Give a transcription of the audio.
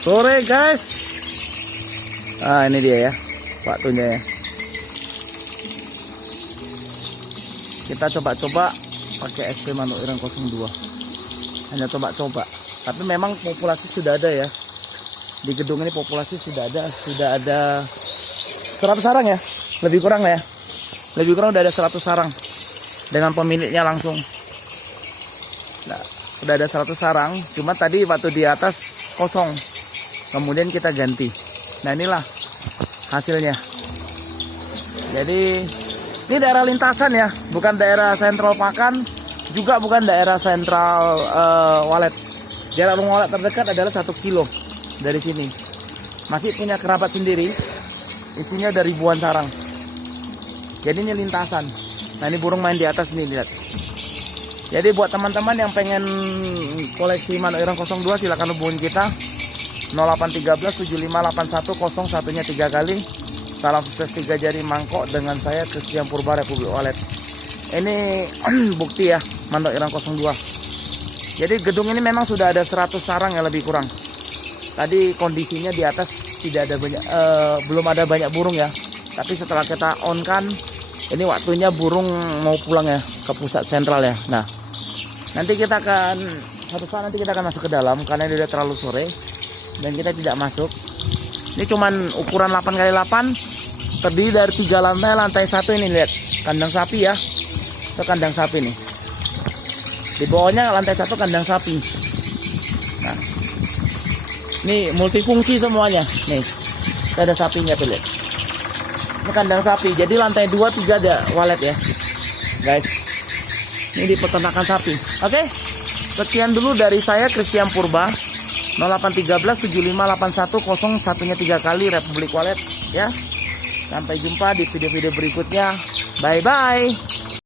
sore guys. Ini dia ya waktunya ya. Kita coba-coba pakai SP manuk ireng 02. Hanya coba-coba. Tapi memang populasi sudah ada ya. Di gedung ini populasi sudah ada 100 sarang ya. Lebih kurang lah ya. Lebih kurang udah ada 100 sarang dengan pemiliknya langsung. Nah, udah ada 100 sarang, cuma tadi waktu di atas kosong. Kemudian kita ganti. Nah, inilah hasilnya. Jadi ini daerah lintasan ya, bukan daerah sentral pakan, juga bukan daerah sentral walet. Jarak rumah walet terdekat adalah 1 kilo dari sini. Masih punya kerabat sendiri, isinya ada ribuan sarang. Jadi ini lintasan. Nah, ini burung main di atas nih, lihat. Jadi buat teman-teman yang pengen koleksi manuk ireng 02 silakan hubungi kita 0813 7581 01-nya 3 kali. Salam sukses 3 jari mangkok dengan saya Christian Purba Republik Walet. Ini bukti ya manuk ireng 02. Jadi gedung ini memang sudah ada 100 sarang ya lebih kurang. Tadi kondisinya di atas tidak ada banyak belum ada banyak burung ya. Tapi setelah kita on kan ini waktunya burung mau pulang ya ke pusat sentral ya. Nah, nanti kita akan satu saat nanti kita akan masuk ke dalam karena ini udah terlalu sore dan kita tidak masuk. Ini cuman ukuran 8x8 terdiri dari 3 lantai. Lantai 1 ini lihat kandang sapi ya. Itu kandang sapi nih. Di bawahnya lantai 1 kandang sapi. Nah, ini multifungsi semuanya. Nih, ada sapinya tuh lihat. Ini kandang sapi. Jadi lantai 2, 3 ada walet ya, guys. Ini di peternakan sapi. Oke, sekian dulu dari saya Christian Purba 0813 7581 01-nya 3 kali Republik Walet ya. Sampai jumpa di video-video berikutnya. Bye bye.